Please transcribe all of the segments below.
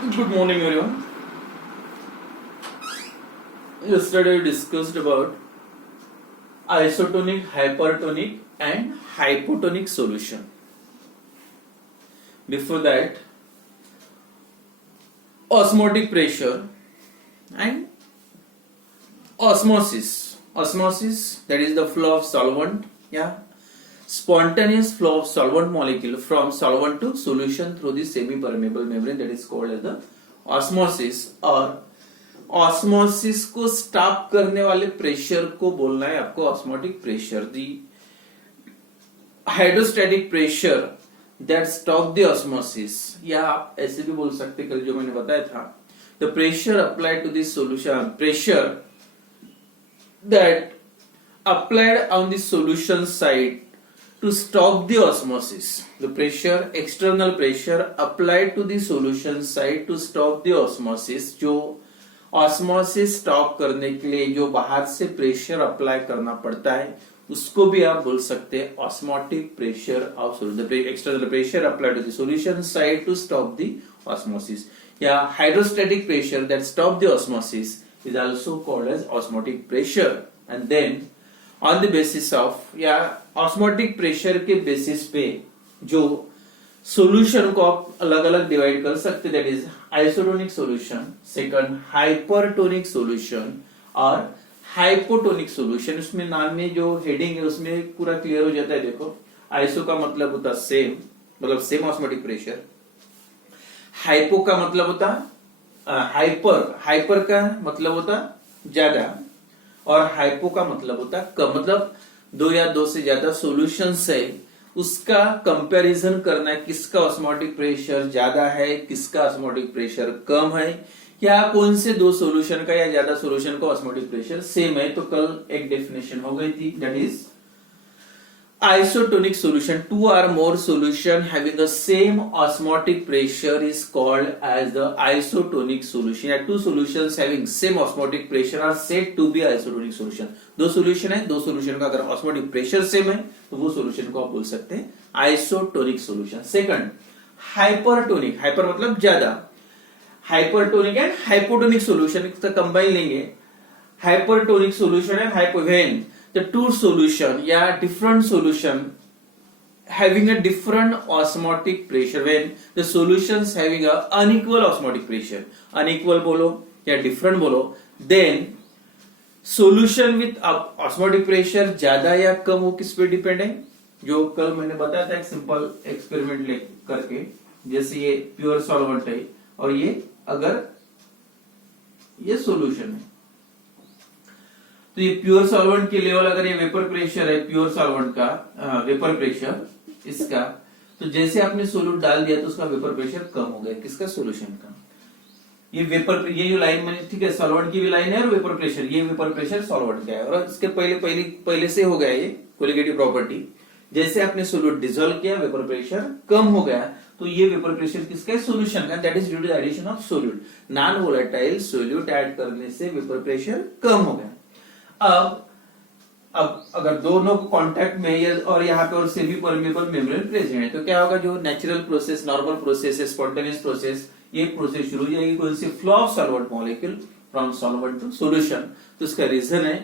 Good morning, everyone. Yesterday we discussed about isotonic, hypertonic, and hypotonic solution. Before that, osmotic pressure and osmosis. Osmosis, that is the flow of solvent. Spontaneous flow of solvent molecule from solvent to solution through the semi-permeable membrane, that is called as the osmosis. और osmosis को stop करने वाले pressure को बोलना है आपको osmotic pressure. The hydrostatic pressure that stop the osmosis, या आप ऐसे भी बोल सकते कल जो मैंने बताया था, the pressure applied to this solution, pressure that applied on the solution side to stop the osmosis. The pressure, external pressure applied to the solution side to stop the osmosis. जो osmosis stop करने के लिए जो बाहर से pressure apply करना पड़ता है उसको भी आप बोल सकते हैं osmotic pressure of solution. The external pressure applied to the solution side to stop the osmosis. या hydrostatic pressure that stop the osmosis is also called as osmotic pressure. And then on the basis of, या osmotic pressure के basis पे जो solution को आप अलग अलग divide कर सकते, that is isotonic solution, second hypertonic solution और हाइपोटोनिक सॉल्यूशन. उसमें नाम में जो हेडिंग है उसमें पूरा क्लियर हो जाता है. देखो, आइसो का मतलब होता सेम, मतलब सेम ऑस्मोटिक प्रेशर. हाइपो का मतलब होता हाइपर, हाइपर का मतलब होता ज्यादा, और हाइपो का मतलब होता कम. मतलब दो या दो से ज्यादा सॉल्यूशंस है, उसका कंपैरिजन करना है किसका ऑस्मोटिक प्रेशर ज्यादा है, किसका ऑस्मोटिक प्रेशर कम है, या कौन से दो सॉल्यूशन का या ज्यादा सॉल्यूशन का ऑस्मोटिक प्रेशर सेम है. तो कल एक डेफिनेशन हो गई थी, that is isotonic solution. Two or more solution having the same osmotic pressure is called as the isotonic solution. Two solutions having same osmotic pressure are said to be isotonic solution. दो solution है, दो solution का अगर osmotic pressure same है तो वो solution को आप बोल सकते हैं isotonic solution. Second, hypertonic. Hyper मतलब ज्यादा. Hypertonic and hypotonic solution इसका combine लेंगे. Hypertonic solution and hypoven, the two solution या different solution having a different osmotic pressure, when the solutions having a unequal osmotic pressure, unequal बोलो या different बोलो, then solution with osmotic pressure ज्यादा या कम वो किस पे डिपेंड है, जो कल मैंने बताया था एक सिंपल एक्सपेरिमेंट ले करके. जैसे ये प्योर सॉल्वेंट है और ये अगर ये सॉल्यूशन है, तो ये प्योर सॉल्वेंट के लेवल अगर ये वेपर प्रेशर है, प्योर सॉल्वेंट का वेपर प्रेशर इसका, तो जैसे आपने सोल्यूट डाल दिया तो उसका वेपर प्रेशर कम हो गया. किसका? सॉल्यूशन का. ये वेपर, ये जो लाइन मैंने, ठीक है, सॉल्वेंट की भी लाइन है और वेपर प्रेशर, ये वेपर प्रेशर सॉल्वेंट का है और इसके पहले से हो गया ये कोलिगेटिव प्रॉपर्टी. जैसे आपने सोल्यूट डिसॉल्व किया वेपर प्रेशर कम हो गया, तो ये वेपर प्रेशर किसका है? सॉल्यूशन का. That is due to addition of solute. Non volatile solute add करने से वेपर प्रेशर कम हो गया. अब अगर दोनों को कांटेक्ट में और यहाँ पे और सेमी परमेबल मेम्ब्रेन प्रेजेंट है, तो क्या होगा? जो नेचुरल प्रोसेस, नॉर्मल प्रोसेस है, स्पॉन्टेनियस प्रोसेस, ये प्रोसेस शुरू हो जाएगी. कौन सी? Flow of solvent molecule from solvent to solution. तो इसका रीजन है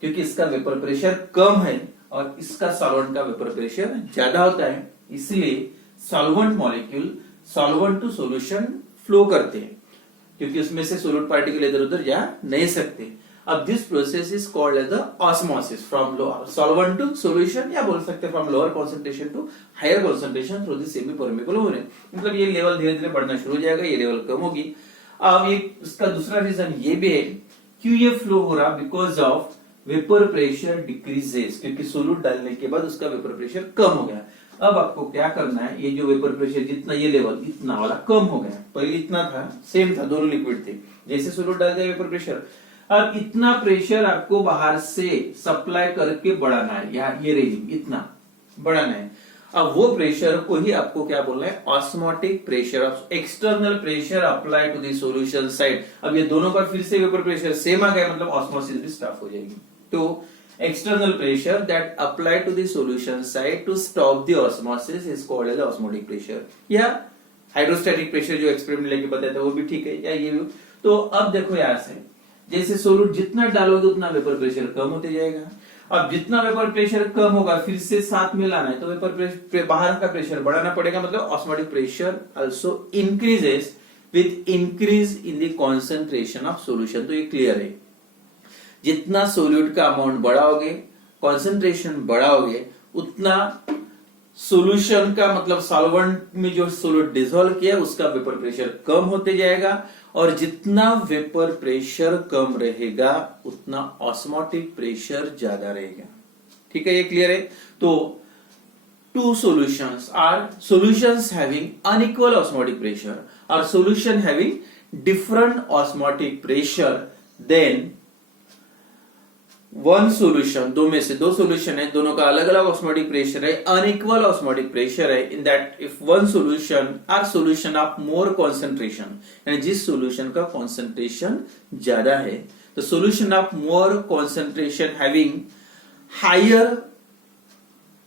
क्योंकि इसका वेपर प्रेशर कम है और इसका सॉल्वेंट का वेपर प्रेशर ज्यादा होता है, इसलिए solvent molecule solvent to solution flow करते हैं क्योंकि उसमें से सोल्यूट पार्टिकल इधर उधर जा नहीं सकते. अब this process is called as the osmosis from solvent to solution, या बोल सकते हैं from lower concentration to higher concentration through the semi permeable membrane. मतलब ये लेवल धीरे धीरे बढ़ना शुरू हो जाएगा, ये लेवल कम होगी. अब ये इसका दूसरा रीजन ये भी है क्यों ये फ्लो हो रहा, because of vapour pressure decreases, क्योंकि सोल्यूट डालने के बाद उसका वेपर प्रेशर कम हो गया. अब आपको क्या करना है, ये जो वेपर प्रेशर जितना ये लेवल इतना वाला कम हो गया, पहले इतना था, सेम था, दोनों लिक्विड थे, जैसे सोल्यूट डाल दिया वेपर प्रेशर, अब इतना प्रेशर आपको बाहर से सप्लाई करके बढ़ाना है, या ये रेंज इतना बढ़ाना है. अब वो प्रेशर को ही आपको क्या बोलना है? Osmotic pressure, external pressure apply to the solution side. अब ये दोनों का फिर से वेपर प्रेशर सेम आ गया, मतलब ऑस्मोसिस भी स्टॉप हो जाएगी. तो external pressure that applied to the solution side to stop the osmosis is called as osmotic pressure. या हाइड्रोस्टैटिक प्रेशर जो एक्सपेरिमेंट लेके बताया था वो भी ठीक है, या ये भी। तो अब देखो यार से, जैसे सोल्यूट जितना डालोगे उतना वेपर प्रेशर कम होते जाएगा। अब जितना वेपर प्रेशर कम होगा, फिर से साथ में लाना है तो वेपर प्रेशर बाहर का प्रेशर बढ़ाना पड़ेगा, मतलब osmotic pressure also increases with increase in the concentration of solution. तो ये क्लियर है, जितना सोल्यूट का अमाउंट बढ़ाओगे, कॉन्सेंट्रेशन बढ़ाओगे, उतना सोल्यूशन का मतलब सॉल्वेंट में जो सोल्यूट डिसॉल्व किया उसका वेपर प्रेशर कम होते जाएगा, और जितना वेपर प्रेशर कम रहेगा उतना ऑस्मोटिक प्रेशर ज्यादा रहेगा। ठीक है, ये क्लियर है। तो two solutions are solutions having unequal osmotic pressure or solution having different osmotic pressure, then one solution, दो में से दो सोल्यूशन है, दोनों का अलग अलग ऑस्मोटिक प्रेशर है, अनइक्वल ऑस्मोटिक प्रेशर है, in that if one solution or solution of more concentration, यानी जिस सोल्यूशन का कॉन्सेंट्रेशन ज्यादा है, तो solution of more concentration having higher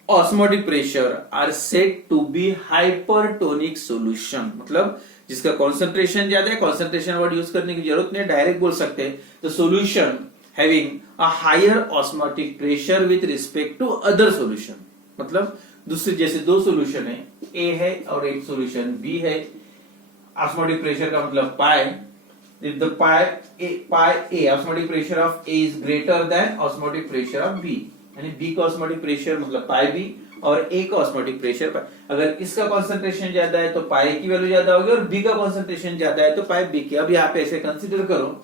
osmotic pressure are said to be hypertonic solution. मतलब जिसका कॉन्सेंट्रेशन ज्यादा है, कॉन्सेंट्रेशन वर्ड यूज करने की जरूरत नहीं, डायरेक्ट बोल सकते हैं, तो solution having a higher osmotic pressure with respect to other solution। मतलब दूसरे, जैसे दो सोल्यूशन है, A है और एक सोल्यूशन B है, osmotic pressure का मतलब पाई, if the pi A osmotic pressure of A is greater than osmotic pressure of B, यानी B का osmotic pressure मतलब पाई B और A का osmotic pressure पाई, अगर इसका कॉन्सेंट्रेशन ज्यादा है तो पाई की वैल्यू ज्यादा होगी, और B का कॉन्सेंट्रेशन ज्यादा है तो पाई B की। अब यहाँ पे ऐसे कंसिडर करो,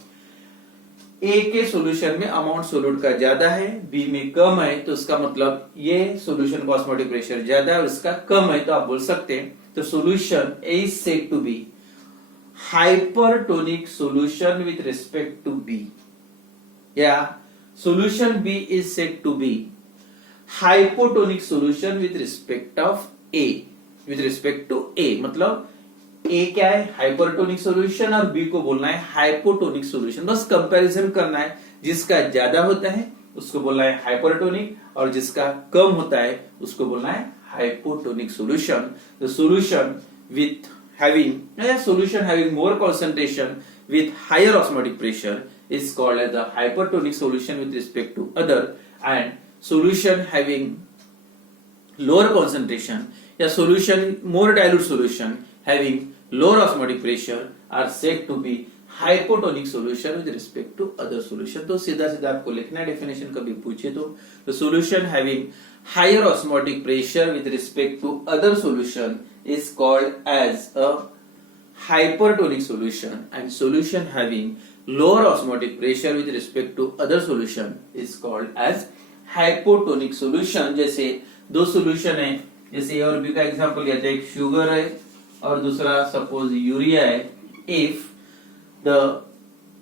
ए के सॉल्यूशन में अमाउंट सोल्यूट का ज्यादा है, बी में कम है, तो इसका मतलब ये सॉल्यूशन का ऑस्मोटिक प्रेशर ज्यादा है और इसका कम है, तो आप बोल सकते हैं तो solution A is said to be hypertonic solution with respect to B, या solution B is said to be hypotonic solution with respect of A, with respect to A. मतलब ए क्या है, हाइपरटोनिक सॉल्यूशन, और B को बोलना है hypotonic solution. बस comparison करना है, जिसका ज्यादा होता है उसको बोलना है हाइपरटोनिक, और जिसका कम होता है उसको बोलना है hypotonic solution. The solution with having solution having more concentration with higher osmotic pressure is called as the hypertonic solution with respect to other, and solution having lower concentration या solution more dilute solution having lower osmotic pressure are said to be hypotonic solution with respect to other solution। तो सीधा सीधा आपको लिखना है definition, कभी पूछे तो the solution having higher osmotic pressure with respect to other solution is called as a hypertonic solution, and solution having lower osmotic pressure with respect to other solution is called as hypotonic solution। जैसे दो solution है, जैसे ए और B का example लिया जाए, एक sugar है और दूसरा सपोज यूरिया है। If the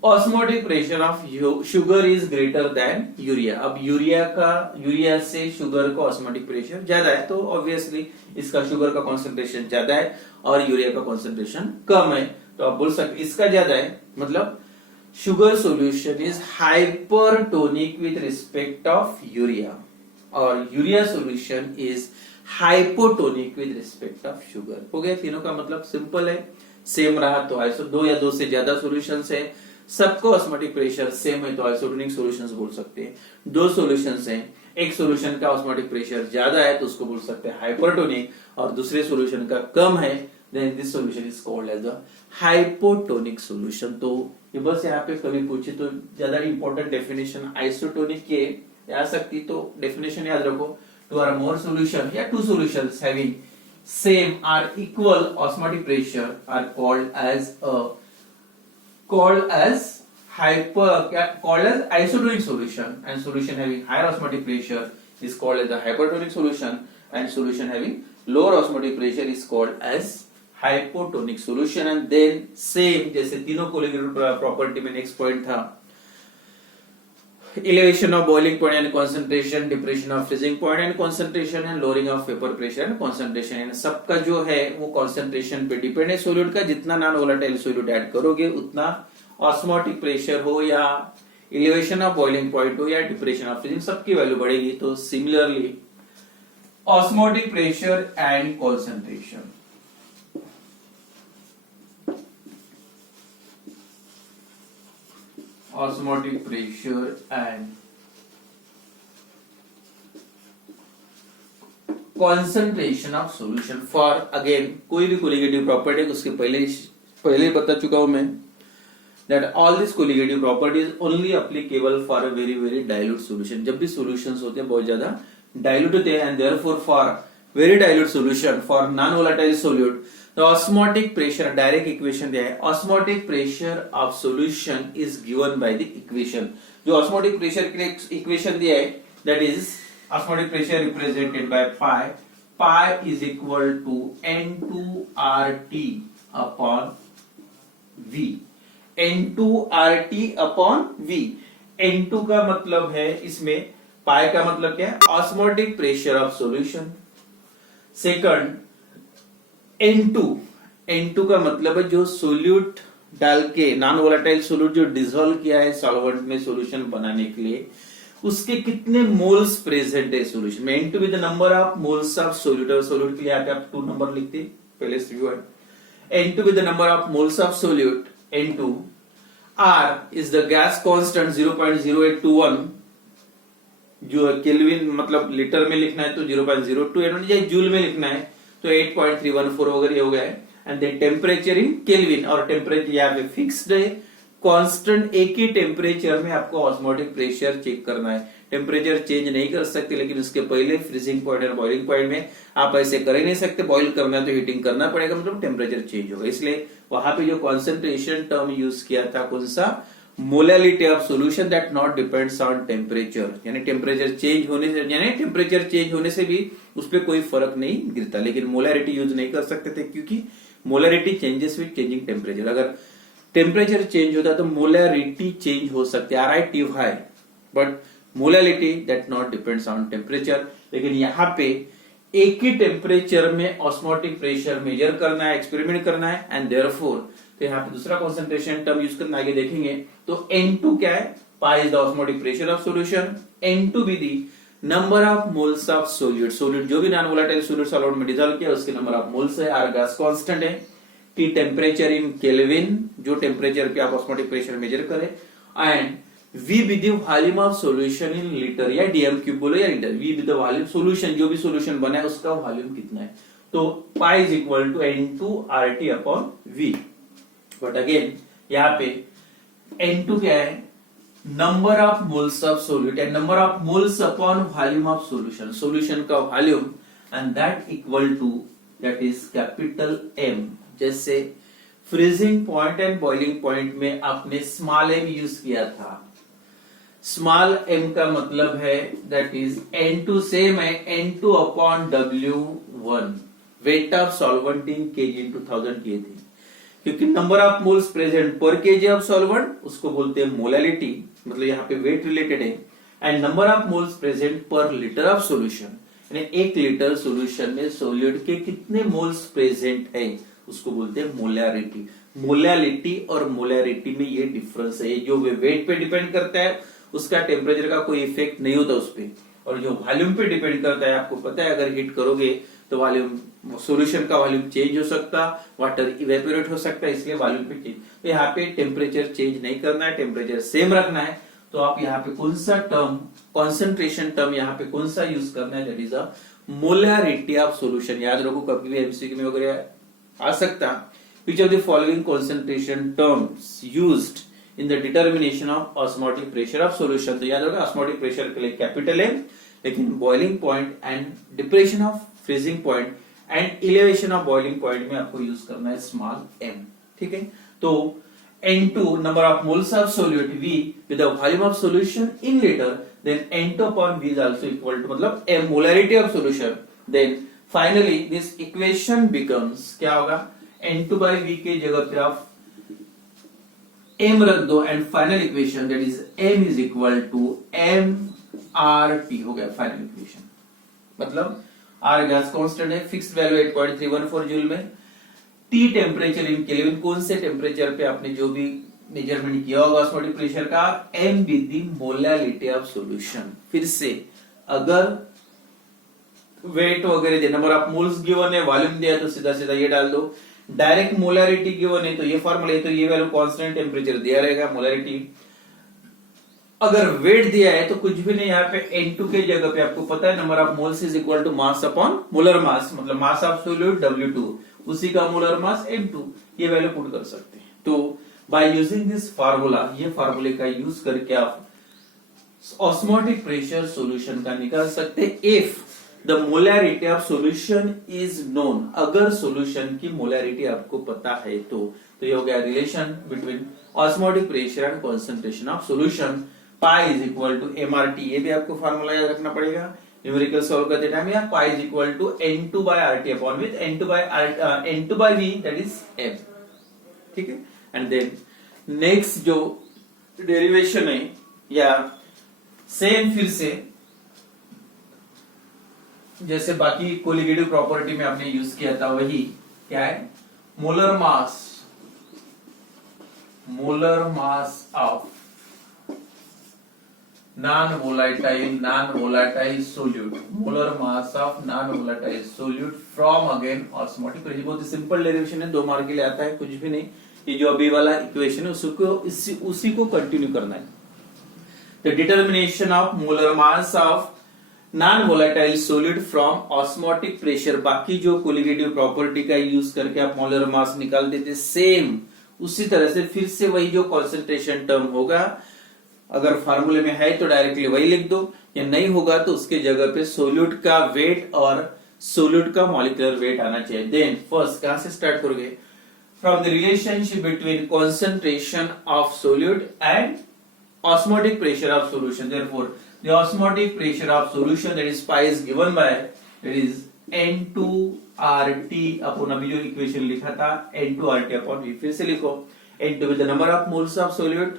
osmotic pressure of sugar is greater than urea, अब यूरिया से शुगर का ऑस्मोटिक प्रेशर ज्यादा है, तो ऑब्वियसली इसका शुगर का कॉन्सेंट्रेशन ज्यादा है और यूरिया का कॉन्सेंट्रेशन कम है, तो आप बोल सकते इसका ज्यादा है, मतलब sugar solution is hypertonic with respect of urea, और urea solution is hypotonic with respect of sugar. हो गया, तीनों का मतलब सिंपल है, सेम रहा तो आइसो, दो या दो से ज्यादा सॉल्यूशंस है, सबको ऑस्मोटिक प्रेशर सेम है तो आइसोटोनिक सॉल्यूशंस बोल सकते हैं। दो सॉल्यूशंस हैं, एक सॉल्यूशन का ऑस्मोटिक प्रेशर ज्यादा है तो उसको बोल सकते हैं हाइपरटोनिक, और दूसरे सॉल्यूशन का कम है, then this solution is called as a hypotonic solution. तो ये बस यहाँ पे कभी पूछे तो ज्यादा इंपॉर्टेंट डेफिनेशन आइसोटोनिक के आ सकती, तो डेफिनेशन याद रखो, टू आर मोर सॉल्यूशन या two solutions having same or equal osmotic pressure are called as isotonic solution, and solution having higher osmotic pressure is called as the hypertonic solution, and solution having lower osmotic pressure is called as hypotonic solution। and then same जैसे तीनों colligative property में next point था elevation of boiling point and concentration, depression of freezing point and concentration, and lowering of vapor pressure and concentration। and सबका जो है वो concentration पे depend है सोल्यूट का, जितना नॉन वोलेटाइल सोल्यूट ऐड करोगे उतना ऑस्मोटिक प्रेशर हो या elevation of boiling point हो या depression of freezing, सबकी वैल्यू बढ़ेगी। तो similarly osmotic pressure and concentration, osmotic pressure and concentration of solution for again कोई भी कोलिगेटिव प्रॉपर्टी उसके पहले बता चुका हूं मैं that all these colligative properties only applicable for a very very dilute solution. जब भी solutions होते हैं बहुत ज्यादा dilute होते हैं and therefore for very dilute solution for non volatile solute the osmotic pressure direct equation दिया है osmotic pressure of solution is given by the equation. जो osmotic pressure के लिए equation दिया है that is osmotic pressure represented by pi is equal to N2RT upon V. N2RT upon V. N2 का मतलब है इसमें पाई का मतलब क्या है osmotic pressure of solution. Second N2 का मतलब है जो सोल्यूट डाल के नॉन वोलेटाइल सोल्यूट जो डिसॉल्व किया है सॉल्वेंट में सॉल्यूशन बनाने के लिए उसके कितने मोल्स प्रेजेंट है सॉल्यूशन में. N2 with the number of moles of solute और सोल्यूट के लिए आप 2 नंबर लिखते पहले से N2 with the number of moles of solute N2. R is the gas constant 0.0821 जो केल्विन मतलब लीटर में लिखना है तो 0.02 या जूल में लिखना है तो 8.314 वगैरह हो गया है. And then temperature in kelvin और टेम्परेचर यहाँ पे फिक्स्ड है कांस्टेंट एक ही टेम्परेचर में आपको ऑस्मोटिक प्रेशर चेक करना है. टेम्परेचर चेंज नहीं कर सकते लेकिन उसके पहले फ्रीजिंग पॉइंट और बॉइलिंग पॉइंट में आप ऐसे कर ही नहीं सकते. बॉइल करना है तो हीटिंग करना पड़ेगा मतलब टेम्परेचर चेंज होगा. इसलिए वहां पे जो कॉन्सेंट्रेशन टर्म यूज किया था कौन सा molality of solution that not depends on temperature यानी टेम्परेचर चेंज होने से यानी टेम्परेचर चेंज होने से भी उस पर कोई फर्क नहीं गिरता. लेकिन मोलैरिटी यूज नहीं कर सकते थे क्योंकि molarity changes with changing temperature. अगर टेम्परेचर चेंज होता तो मोलैरिटी चेंज हो सकती है RI high but molality that not depends on temperature. लेकिन यहाँ पे एक ही टेम्परेचर में ऑस्मोटिक प्रेशर मेजर करना है एक्सपेरिमेंट करना है एंड देयरफॉर तो यहाँ पे दूसरा कॉन्सेंट्रेशन टर्म यूज करना आगे देखेंगे. तो N2 क्या है pi is the osmotic pressure of solution. N2 भी the number of moles of solute solute जो भी नॉन वोलेटाइल सोल्यूट सॉल्वेंट में डिसॉल्व किया उसके नंबर ऑफ मोल्स है. R गैस कांस्टेंट है. T टेम्परेचर इन केल्विन जो टेम्परेचर पे आप ऑस्मोटिक प्रेशर मेजर करें and V with the volume of solution in litre या डीएम क्यूब बोलो या litre. V with the volume solution जो भी सॉल्यूशन बना है उसका वॉल्यूम कितना है तो pi is equal to N2RT upon V. But again यहाँ पे N2 क्या है number of moles of solute and number of moles upon volume of solution solution का volume and that equal to that is capital M. जैसे freezing point and boiling point में आपने small m use किया था. Small m का मतलब है that is N2 same है N2 upon W1 weight of solvent in KG in 1000 किए थे क्योंकि number of moles present per KG of solvent उसको बोलते हैं मोलैलिटी मतलब यहाँ पे वेट रिलेटेड है and number of moles present per litre of solution यानी 1 लीटर सॉल्यूशन में सॉल्यूट के कितने मोल्स प्रेजेंट है उसको बोलते हैं मोलैरिटी. मोलैलिटी और मोलैरिटी में ये डिफरेंस है. जो वेट पे डिपेंड करता है उसका टेम्परेचर का कोई इफेक्ट नहीं होता उस पर और जो वॉल्यूम पे डिपेंड करता है आपको पता है अगर हीट करोगे तो वॉल्यूम सॉल्यूशन का वॉल्यूम चेंज हो सकता वाटर इवेपोरेट हो सकता है इसलिए वॉल्यूम पे चेंज. तो यहाँ पे टेम्परेचर चेंज नहीं करना है टेम्परेचर सेम रखना है. तो आप यहाँ पे कौन सा टर्म कॉन्सेंट्रेशन टर्म यहाँ पे कौन सा यूज करना है that is a molarity of solution. याद रखो कभी भी एमसीक्यू में वगैरह आ सकता which of the following concentration terms used in the determination of osmotic pressure of solution. तो याद होगा osmotic pressure के लिए कैपिटल M लेकिन boiling point and depression of freezing point and elevation of boiling point में आपको use करना है small m. ठीक है तो N2 number of moles of solute V with the volume of solution in liter then N2 upon V is also equal to मतलब M molarity of solution. Then finally this equation becomes क्या होगा N2 by V के जगह पे आप M रख दो and final equation that is M is equal to MRT हो गया फाइनल इक्वेशन. मतलब R गैस कांस्टेंट है फिक्स्ड वैल्यू 8.314 जूल में. T टेम्परेचर इन केल्विन कौन से टेम्परेचर पे आपने जो भी मेजरमेंट किया होगा ऑस्मोटिक प्रेशर का M with the molality of solution. फिर से अगर वेट वगैरह दे नंबर ऑफ मोल्स गिवन है वॉल्यूम दिया तो सीधा सीधा ये डाल दो. डायरेक्ट मोलैरिटी गिवन है तो ये फॉर्मूला है तो ये वैल्यू कांस्टेंट टेम्परेचर दिया रहेगा मोलैरिटी. अगर वेट दिया है तो कुछ भी नहीं, यहाँ पे N2 के जगह पे आपको पता है number of moles is equal to mass upon molar mass, मतलब मास ऑफ सोल्यूट W2, उसी का मोलर मास M2, ये वैल्यू पुट कर सकते हैं। तो बाय यूजिंग दिस फार्मूला, ये फार्मूले का यूज करके आप ऑस्मोटिक प्रेशर सॉल्यूशन का निकाल सकते हैं if the molarity of solution is known, अगर सॉल्यूशन की मोलैरिटी आपको पता है तो ये हो गया relation between osmotic pressure and concentration of solution. Pi is equal to MRT, ये भी आपको फार्मूला याद रखना पड़ेगा न्यूमेरिकल सॉल्व करते टाइम, या pi is equal to N2 by RT upon with N2 by V that is M, ठीक है। एंड देन नेक्स्ट जो डेरिवेशन है, या सेम फिर से जैसे बाकी कोलिगेटिव प्रॉपर्टी में आपने यूज किया था वही, क्या है, molar mass of non volatile solute, molar mass of non volatile solute from again osmotic pressure. बहुत ही सिंपल डेरिवेशन है, 2 मार्क के लिए आता है, कुछ भी नहीं। ये जो अभी वाला इक्वेशन है उसी को कंटिन्यू करना है। The determination of molar mass of non volatile solute from osmotic pressure, बाकी जो कोलिगेटिव प्रॉपर्टी का यूज करके आप मोलर मास निकाल देते, सेम उसी तरह से फिर से वही जो कॉन्सेंट्रेशन टर्म होगा, अगर फार्मूले में है तो डायरेक्टली वही लिख दो, या नहीं होगा तो उसके जगह पे सोल्यूट का वेट और सोल्यूट का मॉलिक्यूलर वेट आना चाहिए। देन फर्स्ट कहां से स्टार्ट करोगे, from the relationship between concentration of solute and osmotic pressure of solution. Therefore, the osmotic pressure of solution, that is pi, is given by, that is N2RT upon, अभी जो equation लिखा था N2RT upon V, फिर से लिखो, N2 with the number of moles of solute,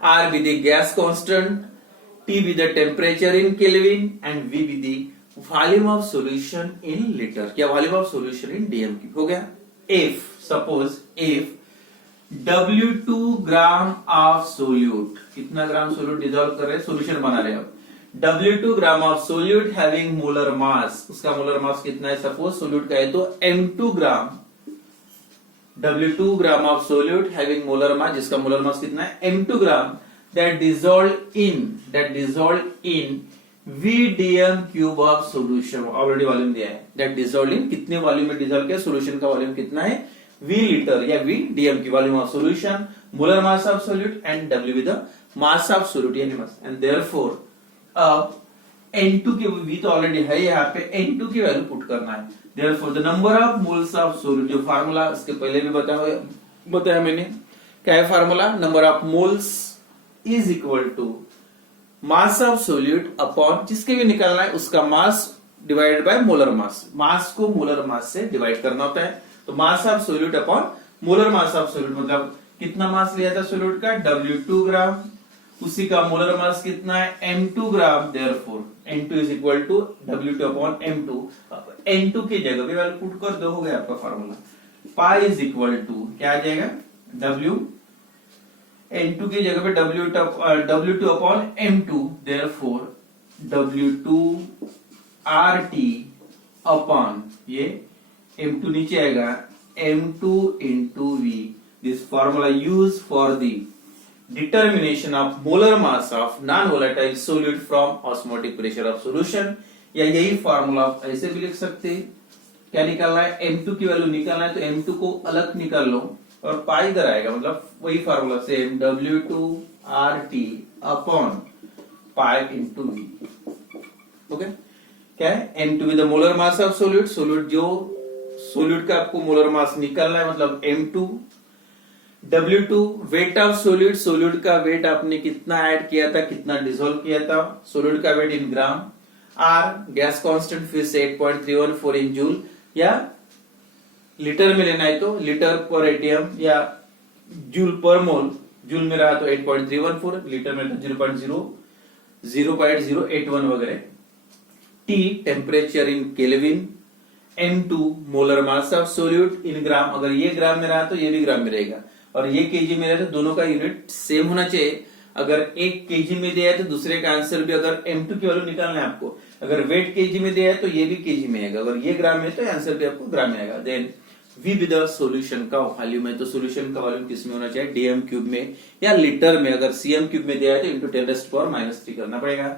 R with the gas constant, T with the temperature in Kelvin, and V with the volume of solution in liter, या volume of solution in dm cube। हो गया। If suppose if W2 gram of solute, कितना ग्राम solute dissolve कर रहे हैं, solution बना रहे हैं, W2 gram of solute having molar mass, उसका मोलर मास कितना है, सपोज सोल्यूट का है तो M2 gram, W2 gram of solute having molar mass, जिसका मोलर मास कितना है, M2 gram, that dissolve in VDM cube of solution, already volume दिया है, दैट डिजोल्व इन, कितने वॉल्यूम में डिजोल्व किया, सोल्यूशन का वॉल्यूम कितना है, V liter या V dm की volume of solution, molar mass of solute, and W with the mass of solute यानी मास, एंड देयरफॉर अब N2 की V तो ऑलरेडी है, यहाँ पे N2 की वैल्यू पुट करना है। Therefore the number of moles of solute, जो फार्मूला इसके पहले भी बताया मैंने, क्या है formula, number of moles is equal to mass of solute upon, जिसके भी निकालना है उसका mass divided by molar mass, mass को मोलर मास से डिवाइड करना होता है, तो mass of solute upon molar mass of solute, मतलब कितना मास लिया था सोल्यूट का, W2 ग्राम, उसी का मोलर मास कितना है, M2 gram, therefore N2 is equal to W2 upon M2, N2 की जगह पे वैल्यू पुट कर दो, हो गया आपका formula. Pi is equal to क्या आ जाएगा, W, N2 की जगह पे W2 upon M2, therefore W2 RT upon ये M2 नीचे आएगा, M2 into V, this formula used for the determination of molar mass of non-volatile solute from osmotic pressure of solution, या यही फार्मूला ऐसे भी लिख सकते हैं, क्या निकालना है, M2 की वैल्यू निकालना है तो M2 को अलग निकाल लो और पाई इधर आएगा, मतलब वही formula same, W2 RT upon pi into V, okay. क्या है, M2 with the molar mass of solute, solute जो सोल्यूट का आपको मोलर मास निकालना है, मतलब M2, W2 weight of solute, solute का वेट आपने कितना ऐड किया था, कितना डिसॉल्व किया था, सोल्यूट का वेट इन ग्राम, R गैस कांस्टेंट फिर से 8.314 इन जूल, या लीटर में लेना है तो लीटर पर एटीएम या जूल पर मोल, जूल में रहा तो 8.314, लीटर में तो 0.081 वगैरह, T temperature in kelvin, M2 molar mass of solute in gram, अगर ये ग्राम में रहा तो ये भी ग्राम में रहेगा, और ये केजी में रहा तो दोनों का यूनिट सेम होना चाहिए। अगर एक केजी में दिया है तो दूसरे का आंसर भी, अगर M2 की वैल्यू निकालना है आपको, अगर वेट केजी में दिया है तो ये भी केजी में आएगा, अगर ये ग्राम में है तो आंसर भी आपको ग्राम में आएगा। देन विद द सॉल्यूशन का वॉल्यूम है, तो सॉल्यूशन का वॉल्यूम किस में होना चाहिए, डीएम क्यूब में या लीटर में, अगर सीएम क्यूब में दिया है तो इंटू 10⁻³ करना पड़ेगा।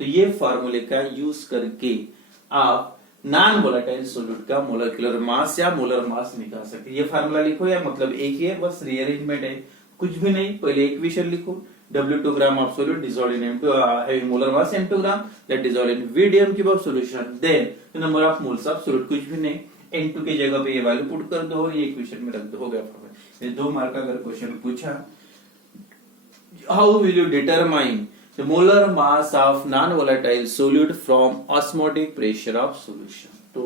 तो ये फार्मूले का यूज करके आप नॉन वोलेटाइल सॉल्यूट का मोलिकुलर मास या मोलर मास निकाल सकते हैं। ये फार्मूला लिखो या मतलब एक ही है, बस रीअरेंजमेंट है, कुछ भी नहीं। पहले इक्वेशन लिखो, W2 gram of solute dissolved in M2 having molar mass M2 gram that dissolved in VDM cube of solution, then the number of moles of solute, कुछ भी नहीं, N2 की जगह पे ये वैल्यू पुट कर दो और ये इक्वेशन में रख दो, हो गया फॉर्मूला। ये 2 मार्क का अगर क्वेश्चन पूछा, how will you determine the molar mass of non volatile solute from osmotic pressure of solution? तो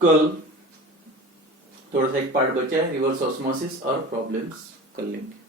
कल थोड़ा सा एक पार्ट बचा है, रिवर्स ऑस्मोसिस और प्रॉब्लम्स कर लेंगे।